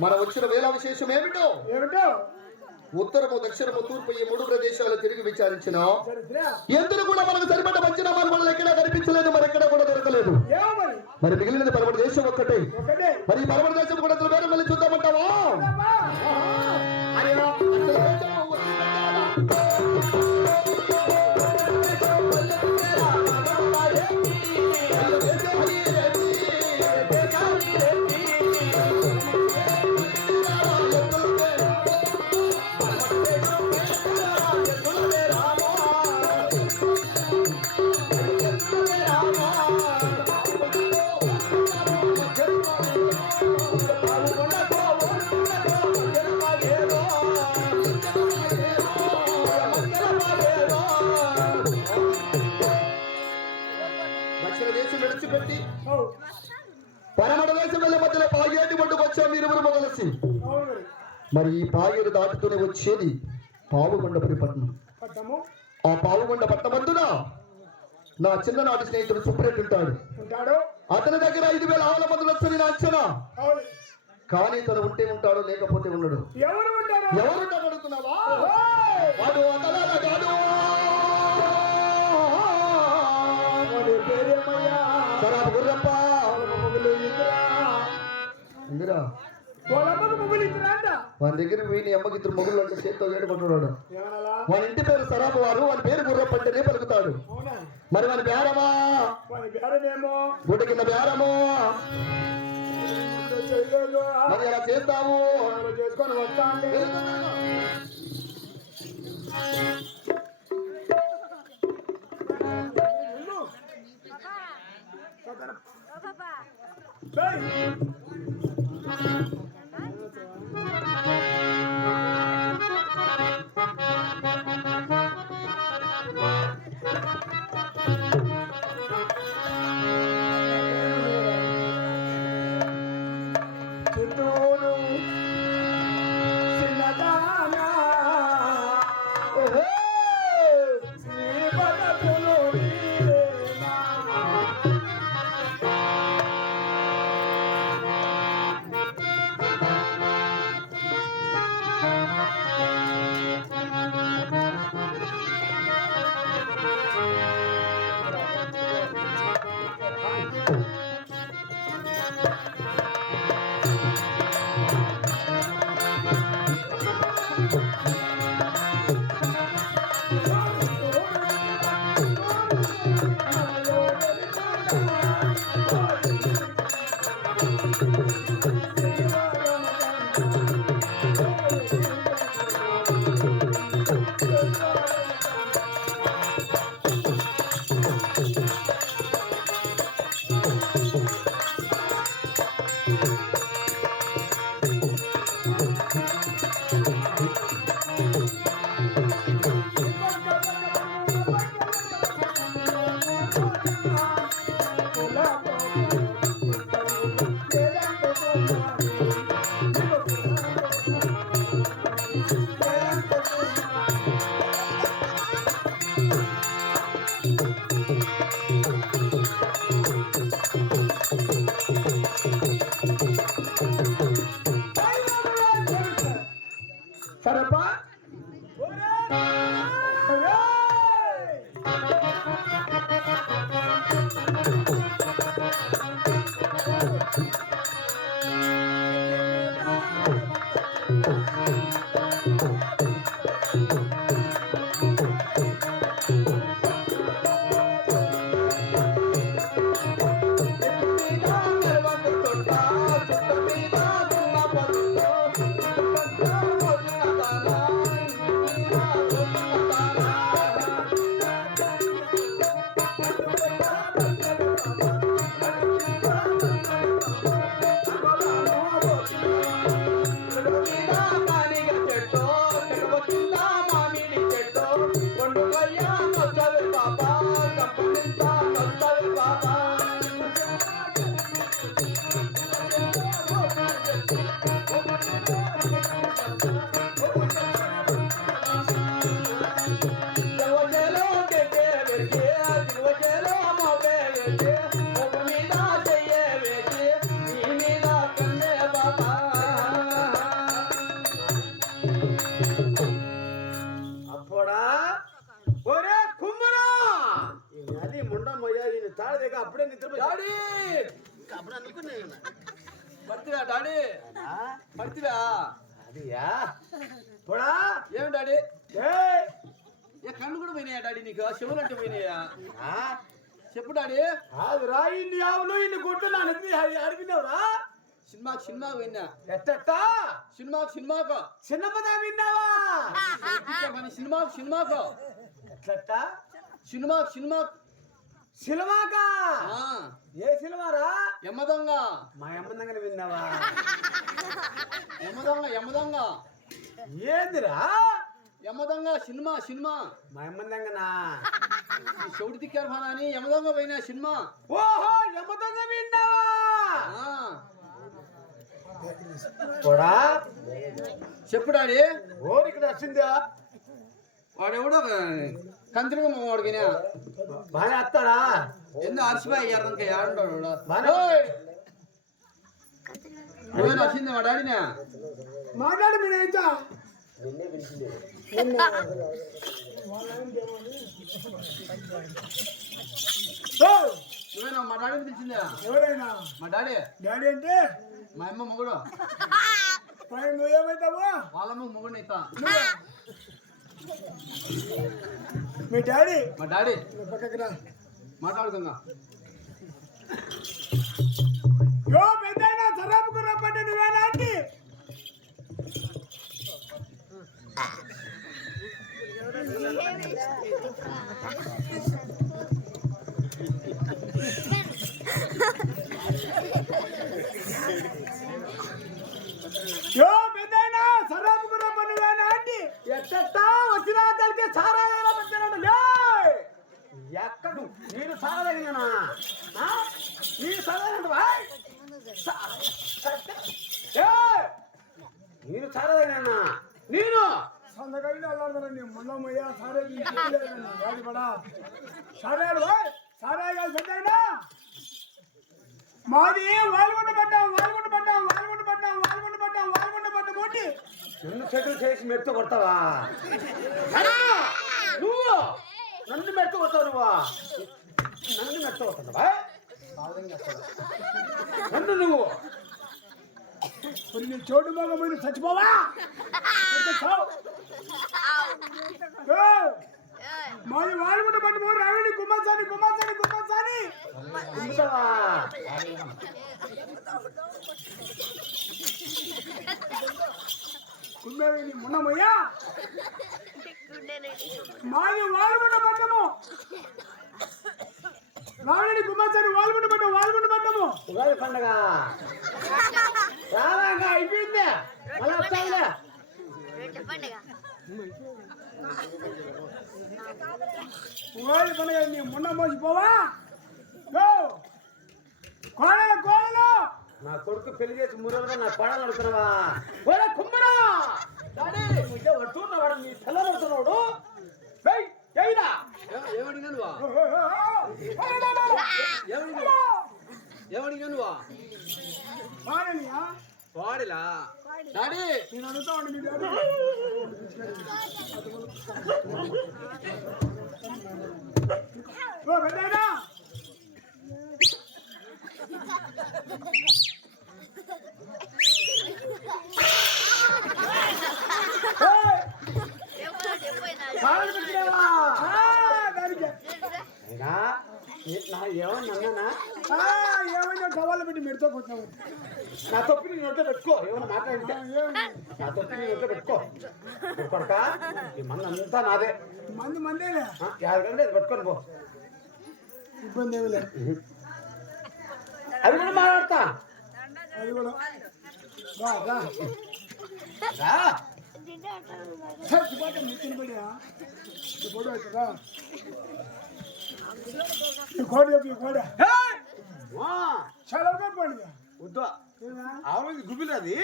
మన వచ్చిన వేళ విశేషం ఏమిటో? ఏమిటో? ఉత్తరము దక్షిణము తూర్పు ఈ మూడు ప్రదేశాలు తిరిగి విచారించిన. ఎందుకు కూడా మనకు సరిపడ్డ పంచనామాలు మనల్ని ఎక్కడా కనిపించలేదు మరి ఎక్కడ కూడా దొరకలేదు? మరి? మిగిలినది పరమటి దేశం ఒక్కటే. మరి పరమటి దేశం కూడా అసలు దక్షిణ దేశం విడిచిపెట్టి అవు. పరమట దేశం వెళ్ళే మధ్యలో పాగేటి ఒడ్డుకు వచ్చాం ఇరువురు కలిసి అవును. మరి ఈ పాగేరు దాటుతూనే వచ్చేది పావుగొండపురి పట్టణం. ఆ పావుగొండ పట్టమందున నా చిన్ననాటి స్నేహితుడు సుప్రెట్ ఉంటాడు. అతని దగ్గర ఐదు వేల ఆవుల మందులు వస్తుంది నా అంచనా. కానీ తను ఉంటే ఉంటాడు లేకపోతే ఉండడు. ఎవరు ఎవరు అడుగుతున్నావా! వాడు కాదు? ఇందిరా వాళ్ళ మొగులు దగ్గర వీని అమ్మకి ఇద్దరు మొగుళ్ళు అంటే చేతితో ఏడుకుంటున్నాడు వాని ఇంటి పేరు సరాబు వారు వాని పేరు గుర్రప్ప అంటేనే పలుకుతాడు మరి వాని బేరమా గుడ్డ కింద బేరము మరి ఎవరో చేసుకొని వస్తా అంటే Good morning. அப்படியே நித்திரமா டாடி. அப்படியே நிக்கணும் படுத்துடா டாடி. படுத்துடா. அப்படியா? போடா. ஏன் டாடி? ஏய். என் கண்ணு கூட போயினியா டாடி? நீக்கு சிவராட்டு போயினியா చెప్పు డాడీ. కాదురా ఇన్ని ఆవులు ఇన్ని గుడ్లు నా నెత్తి అడిగినావురా? సినిమాకి సినిమాకి పోయినా ఎట్టట్టా? సినిమాకి. సినిమాకు చిన్నపదా విన్నావా? మన సినిమాకు సినిమాకు. ఎట్లట్టా? సినిమాకు సినిమాకు? సినిమాకా ఏ సినిమారా? యమదొంగ. మా అమ్మందంగా విన్నావా? యమదొంగ యమదొంగ. ఏందిరా? Yamadonga cinema cinema. మా అమ్మందంగనా చౌడి తిక్కారు అని యమదొంగ పోయినా సినిమా. ఓహో యమదంగ విన్నావా? కూడా చెప్పు డాడీ. ఓరికి వచ్చిందా వాడెవడో కంత్రిగా వాడికినా బాగా వస్తాడా ఎందు అరిసిపోయి అయ్యారు ఇంకా ఏడుంటాడు నువ్వేనా వచ్చింది మా డాడీనా. మాట్లాడు మీరు ఏంటా నువ్వేనా మా డాడీని పిలిచిందా? ఎవరైనా? మా డాడీ? డాడీ అంటే? మా అమ్మ మొగుడు. పైన నువ్వు ఏమైతావు వాళ్ళమ్మ మొగుడిని ఇస్తా. మీ డాడీ? మా డాడీ? పక్కకి రా. మాట్లాడుకుందా. యో Ah. సారే గాడి పడా. సారాడు సారా కాదు పెద్దయినా మాది వాల్గొండ పడ్డాం వాల్గొండ పడ్డాం వాల్గొండ పడ్డాం వాల్గొండ పడ్డాం వాల్గొండ పడ్డ కొట్టి నన్ను చెట్లు చేసి మెట్టు కొడతావా? నువ్వు! నన్ను మెట్టు కొడతావు నువ్వు. నన్ను మెట్టు కొడతావా? నన్ను నువ్వు. కొన్ని చోటు మగ మీరు చచ్చిపోవా? మాది వాల్గొండ పడ్డ రావిడి గుమ్మసాని గుమ్మసాని గుమ్మసాని గుమ్మసావా కుమ్మేవి మొన్నమయ్యా మాది వాల్గొండ పట్టము. రావిడి గుమ్మసాని వాల్గొండ పట్ట వాల్గొండ పట్టము. ఉగాది పండగ. అయిపోయింది మళ్ళీ వస్తాయిలే ఉగాది పండగ నీ మొన్న మోసిపోవా గో కోడలు కోడలు నా కొడుకు పెళ్ళి చేసి మూడు రోజులుగా నా కోడలు అడుగుతున్నావా ఓరే కుమ్మరా డాడీ ముద్ద పడుతున్నావాడు నీ తల పడుతున్నాడు వెయ్ చేయరా ఏమడిగా నువ్వా ఏమడిగా నువ్వా వాడిలా డాడీ! నేను అడుగుతా ఉండి మీ డాడీ. మెడతో కొట్టినావు. నా తొప్పి నీ నోట్లో పెట్టుకో. ఏమైనా మాట్లాడితే నా తొప్పి నీ నోట్లో పెట్టుకో. కొడక ఈ మంది అంతా నాదే. మంది మందే గంటలు ఇది పట్టుకొని పో. ఇబ్బంది ఏమి లేదు. అది కూడా మాట్లాడతా. అది కూడా. రా రా. గుబిలి అది.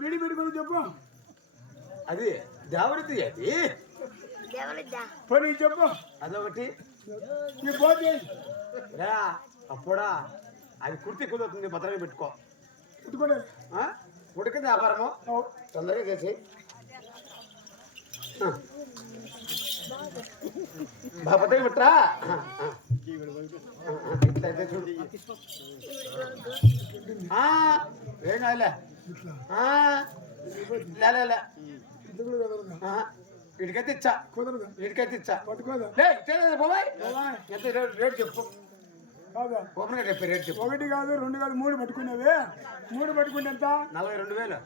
బీడి బీడి కొడు చెప్పు. అది దేవరిది అది. పోనీ చెప్పు. అదొకటి. నీ పోటీ రా అప్పుడా. అది కుర్తి కుదురుతుంది భద్రంగా పెట్టుకో. పెట్టుకోండి ఉడికింది వ్యాపారము? తొందరగా చేసి. భద్రంగా పెట్టరా? ఇట్లయితే చూడు ఆ, ఏం కాదులే వీడికైతే ఇచ్చా కుదరదు వీడికైతే ఇచ్చా పట్టుకోదా లే, బాబాయ్ ఎంత రేటు రేట్ చెప్పు కాదా ఓపెన్గా చెప్పి రేట్ చెప్పు ఒకటి కాదు రెండు కాదు మూడు పట్టుకునేవి మూడు పట్టుకుంటే ఎంత నలభై రెండు వేలు